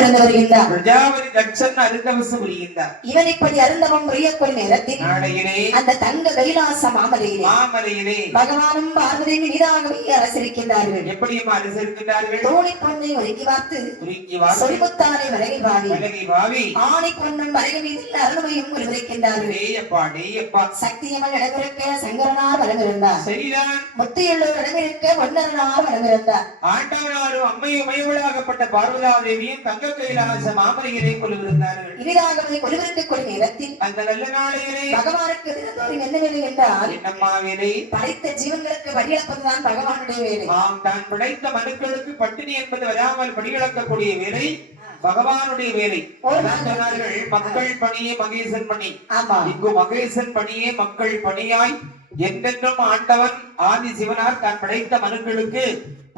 இருந்து வருகின்றார். பிரஜாபதி தட்சன் அருந்தவசு புரிகின்றார். இவன் இப்படி அருந்தவம் புரியக்கூடிய நேரத்தில் அந்த தங்க கைலாச மாமலையிலே பகவானும் பார்வதியும் இனிதாகவே அரசிருக்கின்றார்கள். எப்படியும் அரசிருக்கின்றார்கள். தோணி பொன்னை ஒதுக்கி பார்த்து சொலிமுத்தாரை விலகி பாவி ஆணை பொன்னும் வரைய மீதில் அருள்மையும் ஒளிவிருக்கின்றார்கள். சக்தியம்மன் இடமிருக்க சங்கரனார் வளமிருந்தார். முத்தியுள்ளோர் இடமிருக்க ஒன்னரனார் வளமிருந்தார். ஆண்டவனாரும் அம்மையும் மயவளாகப்பட்ட பார்வதாதேவியும் தங்க கைலாச மாமலையிலே கொலுவிருந்தார்கள். இனிதாகவே கொலுவிருக்கக்கூடிய நேரத்தில் அந்த நல்ல நாளையிலே பகவானுக்கு தினந்தோறும் என்ன வேலை என்றால் என்னம்மா வேலை? படைத்த ஜீவன்களுக்கு படியளப்பதுதான் பகவானுடைய வேலை. ஆம், தான் படைத்த மனுக்களுக்கு பட்டினி என்பது வராமல் படியளக்கக்கூடிய வேலை பகவானுடைய வேலை. மக்கள் பணியே மகேசன் பணி. இங்கு மகேசன் பணியே மக்கள் பணியாய் என்றென்றும் ஆண்டவன் ஆதி சிவனார் தான் படைத்த மனுக்களுக்கு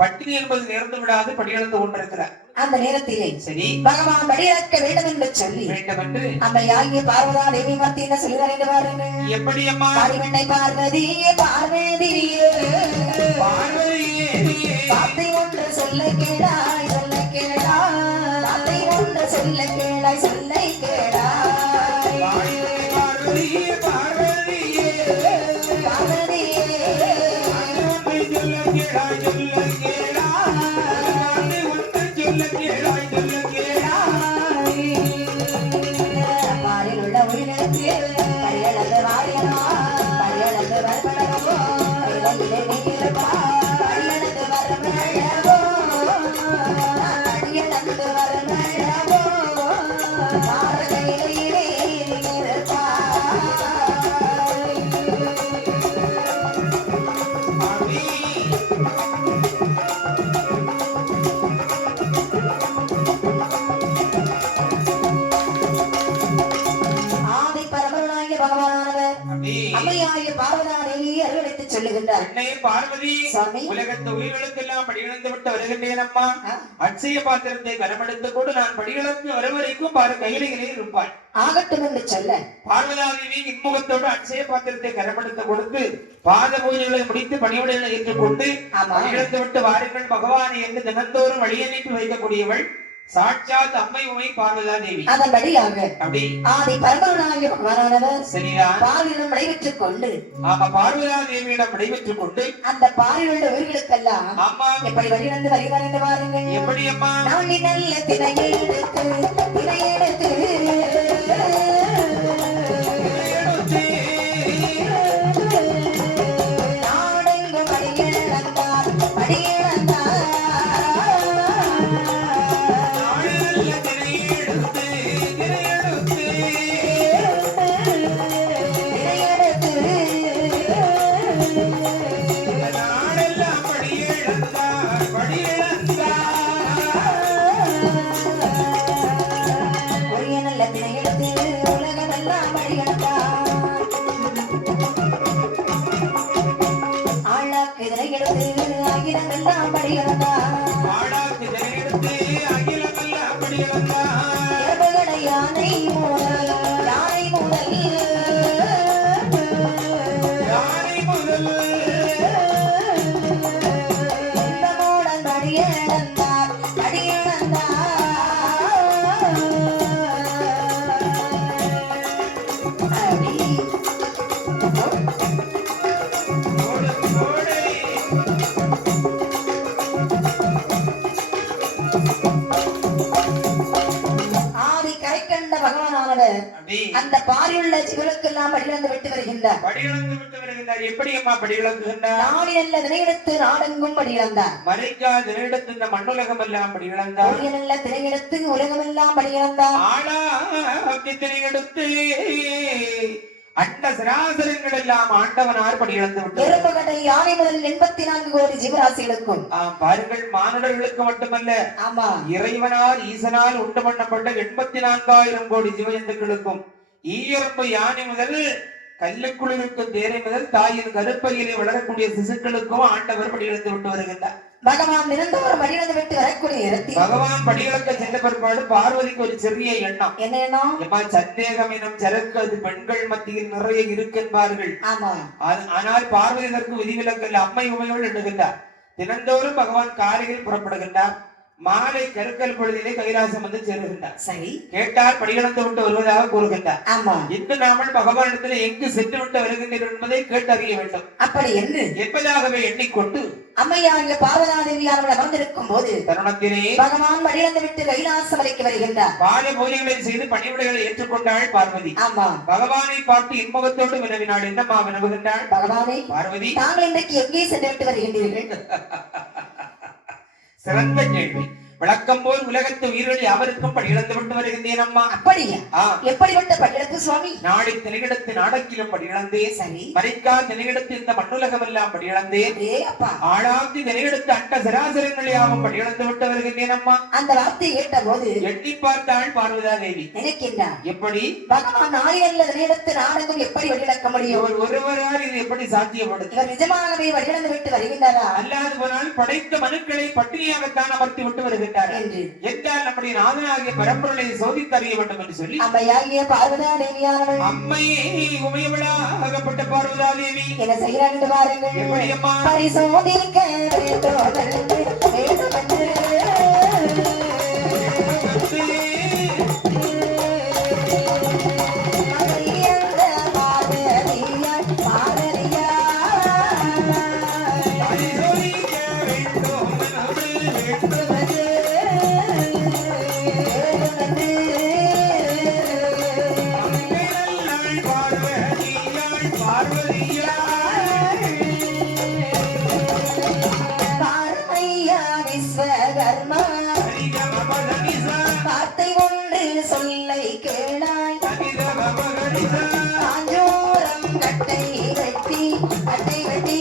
பட்டினி என்பது நேர்ந்து விடாது படியளந்து கொண்டிருக்கிறார். அந்த நேரத்திலே சரி பகவான் படியளக்க வேண்டும் என்று சொல்லி அந்த யாகிய பார்வதா தேவி மத்தி என்ன சொல்கிறார் என்று பாருங்கள். எப்படி அம்மா? பார்வதியே பார்வதியே வார்த்தை ஒன்று சொல்ல கேளாய் சொல்ல கேளாய் வார்த்தை ஒன்று சொல்ல கேளாய் சொல்ல கேளாய் பார்வதியே பார்வதியே பார்வதியே சொல்ல கேளாய் சொல்ல உயிர்களுக்கெல்லாம் படியிழந்து விட்டு வருகின்றேன் அம்மா. அட்சய பாத்திரத்தை கனமெடுத்து கொண்டு நான் படிகளுக்கு வரும் வரைக்கும் பாரு கையிலே இருப்பாள். ஆகட்டும் என்று சொல்ல பார்வதாதேவி இன்முகத்தோடு அட்சய பாத்திரத்தை கனமெடுத்து கொடுத்து பாத பூஜைகளை முடித்து பணியுடைகளை ஏற்றுக்கொண்டு படியிழந்து விட்டு வாருங்கள் பகவானை என்று தினந்தோறும் வழியனுப்பி வைக்கக்கூடியவள் சாட்சாத் அம்மை உமை பார்வதா தேவி. அதன்படியாக அப்படி ஆதி பரமனாகிய பகவானவர் சரிதான் பார்வையிடம் விடைபெற்றுக் கொண்டு பார்வதா தேவியிடம் விடைபெற்றுக் கொண்டு அந்த பார்வையில் உள்ள உயிர்களுக்கெல்லாம் அம்மா எப்படி வழிவந்து வருகிறார் என்று பாருங்கள். எப்படி அம்மா? நாளை நல்ல திரையெடுத்து நாடெங்கும் அடியேழந்தார் அடியேழந்தார் அந்த பாரியுள்ள ஜீவனுக்கெல்லாம் படியிழந்து விட்டு வருகின்றார். எப்படி அம்மா படியிழந்துகின்றார்? நாடி நல்ல திரையெடுத்து நாடெங்கும் படியிழந்தார். மறைக்கா திரையெடுத்து இந்த மண்ணுலகம் எல்லாம் படியிழந்தார். நல்ல திரையெடுத்து உலகம் எல்லாம் படியிழந்தார். ஆனா அப்படி திரையெடுத்து அண்ட சராசரங்கள் எல்லாம் ஆண்டவனார் படியிழந்து விட்டார். எறும்புகடை யானை முதல் 84 கோடி ஜீவராசிகளுக்கும் பாருங்கள் மானுடர்களுக்கு மட்டுமல்ல ஆமா இறைவனார் ஈசனால் உண்டு பண்ணப்பட்ட 84,000 கோடி ஜீவஜந்துக்களுக்கும் ஈயரம்பு யானை முதல் கல்லுக்குள் இருக்கும் தேரை முதல் தாயின் கருப்பையிலே வளரக்கூடிய சிசுக்களுக்கும் ஆண்டவர் படியிழந்து விட்டு வருகின்றார். பகவான் நிரந்தரம் படியிழந்து விட்டு வரக்கூடிய இடத்தில் பகவான் படியிழக்க சென்ற பிற்பாடு பார்வதிக்கு ஒரு சிறிய எண்ணம். என்ன எண்ணம்? சந்தேகம் எனும் சரக்கு அது பெண்கள் மத்தியில் நிறைய இருக்கின்றார்கள். ஆனால் பார்வதி இதற்கு விதிவிலக்கல்ல. அம்மை உமையோடு எண்ணுகின்றார். தினந்தோறும் பகவான் காலையில் புறப்படுகின்றார். மாலை கருக்கல் பொழுதிலே கைலாசம் வந்து சேருகின்றார். சரி. கேட்டால் படிகளந்து விட்டு வருவதாக கூறுகின்றார். ஆமா. இன்று நாமல் பகவானிடத்தில் எங்கு சென்று விட்டு வருகின்றீர்கள் என்பதை கேட்டறிய வேண்டும். அப்படி என்று என்பதாகவே எண்ணிக்கொண்டு அம்மையாகிய பார்வதாதேவியானவள் அமர்ந்திருக்கும் போது தருணத்திலே பகவான் வழியிழந்து விட்டு கைலாச மலைக்கு வருகின்றார். பால பூஜைகளை செய்து பணிவிடைகளை ஏற்றுக்கொண்டாள் பார்வதி. ஆமா. பகவானை பார்த்து இன்முகத்தோடு வினவினாள். என்னம்மா வினவுகின்றாள்? பகவானே, பார்வதி, தாங்கள் இன்றைக்கு எங்கே சென்று விட்டு வருகின்றீர்கள்? சிறந்த கேள்வி. விளக்கம் போல் உலகத்து உயிர்களை அவருக்கும் படியிழந்து விட்டு வருகின்றேன் அம்மா. அப்படியா? எப்படிப்பட்ட படியிழப்பு சுவாமி? நாளை திணையிடத்து நாடக்கிலும் படியிழந்தேன். சரி. மறைக்கால் திணையிடத்து இந்த மண்ணுலகம் எல்லாம் படியிழந்தேன். ஆளாந்தி திணையிடத்து அண்ட சராசரங்களையாவும் படியிழந்து விட்டு வருகின்றேன் அம்மா. அந்த வார்த்தையை கேட்ட போது எண்ணி பார்த்தாள் பார்வதா தேவி. நினைக்கின்றார், எப்படி பகவான் நாளில் திணையிடத்து நாடகம் எப்படி வழியிழக்க முடியும்? ஒருவரால் இது எப்படி சாத்தியப்படும்? இவர் நிஜமாகவே வழியிழந்து விட்டு வருகின்றாரா? அல்லாது போனால் படைத்த மனுக்களை பட்டினியாகத்தான் அமர்த்தி விட்டு வருகின்றார் என்றால் நம்முடைய நாதனாகிய பரம்பொருளை சோதித்து அறிய வேண்டும் என்று சொல்லி அம்மையாகிய பார்வதா தேவியானவள் அம்மையே உமையவளாகப்பட்ட பார்வதா தேவி என்ன செய்கிறார் என்று பாருங்கள். எப்படி அம்மா? பரிசோதிக்க வேண்டும் வார்த்தை ஒன்று சொல்லை கேளாய். காஞ்சோரம் கட்டை வெட்டி கட்டை வெட்டி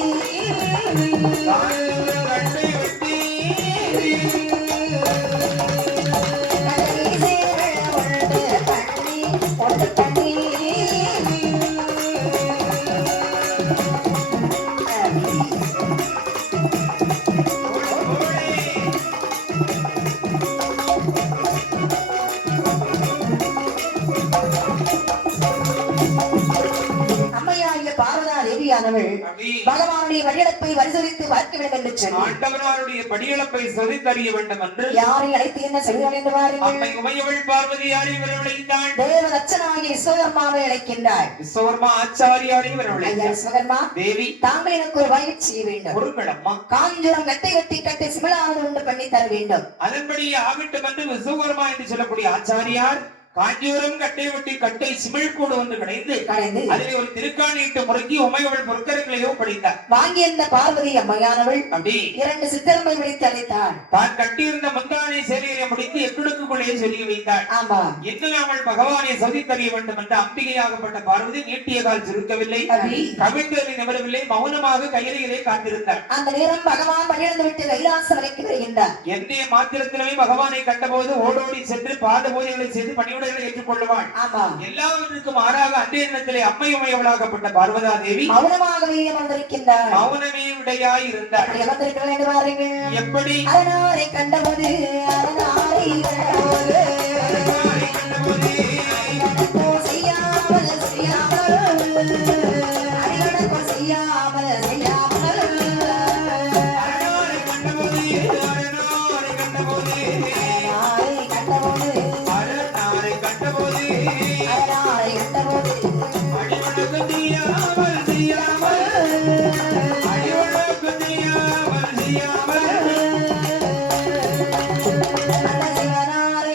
பகவானுடைய வழியிழப்பை பரிசோதித்து பார்க்க வேண்டும் என்று சொல்லி ஆண்டவனுடைய படியிழப்பை சோதித்தறிய வேண்டும் என்று யாரை அழைத்து என்ன செய்கிறார் என்று பாருங்கள். அம்மை உமையவள் பார்வதி யாரை வரவழைத்தாள்? தேவதச்சனாகிய விஸ்வகர்மாவை அழைக்கின்றாள். விஸ்வகர்மா ஆச்சாரியாரை வரவழைத்தாள். விஸ்வகர்மா தேவி, தாங்கள் எனக்கு ஒரு வாய்ப்பு செய்ய வேண்டும். பொருட்களம்மா, காஞ்சூரம் கட்டை கட்டி கட்டை சிமிழானது ஒன்று பண்ணி தர வேண்டும். அதன்படி ஆகட்டும் என்று விஸ்வகர்மா என்று சொல்லக்கூடிய ஆச்சாரியார் காஞ்சிபுரம் கட்டை வெட்டி கட்டை சிமிழ் கூடு ஒன்று கிடைந்து அதில் ஒரு திருக்காணிட்டு முறுக்கி உமையவள் பொருட்கரங்களையோ படித்தார். வாங்கியிருந்த பார்வதி அம்மையானவள் அப்படி 2 சித்திரமை பிடித்து அழைத்தாள். தான் கட்டியிருந்த முந்தானை சேலையை முடித்து எட்டுடுக்குள்ளே சொல்லி வைத்தாள். ஆமா. இன்னும் அவள் பகவானை சோதித்தறிய வேண்டும் என்ற அம்பிகையாகப்பட்ட பார்வதி நீட்டிய கால் சுருக்கவில்லை, கவிழ்ந்ததை நிமிரவில்லை, மௌனமாக கையிலே காத்திருந்தாள். அந்த நேரம் பகவான் வழியிழந்து விட்டு கைலாச மலைக்கு வருகின்றார். என்னைய மாத்திரத்திலுமே பகவானை கண்டபோது ஓடோடி சென்று பாத பூஜைகளை செய்து பணியோடு ஏற்றுக்கொள்ளுவாள். எல்லாவற்றுக்கும் மாறாக அன்றைய தினத்திலே அம்மை உமையவளாகப்பட்ட பார்வதா தேவி மௌனமாகவே அமர்ந்திருக்கின்றார். மௌனமே விடையாய் இருந்தார். எப்படி? அரணாரை கண்டபோது அரணாரை கண்டபோது செய்யாமல் செய்யாமல் அடிகடக்கும் செய்யாமல் செய்யாமல் அரணாரை கண்டபோது அரணாரை கண்டபோது சிவனாரை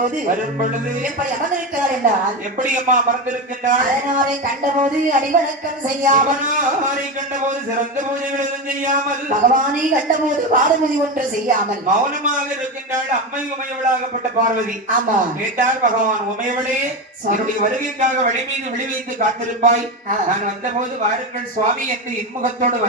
வரும்பொழுது எப்படி அமர்ந்திருக்கிறார் என்றால் எப்படி அம்மா அமர்ந்திருக்கின்றார் அதனாரை கண்டபோது அடிவணக்கம் செய்யாமல் கண்டபோது சிறந்த பூஜைகள் எதுவும் செய்யாமல் பகவானை கண்டபோது பாடமுதி ஒன்று செய்யாமல் மௌனமாக இருக்கின்றாள் அம்மை உமையவளாகப்பட்ட பார்வதி. ஆமா கேட்டார் பகவான், உமையவளே என்னுடைய வருகைக்காக வழி மீது விழி வைத்து காத்திருப்பாய். நான் வந்தபோது வாருங்கள் சுவாமி என்று இன்முகத்தோடு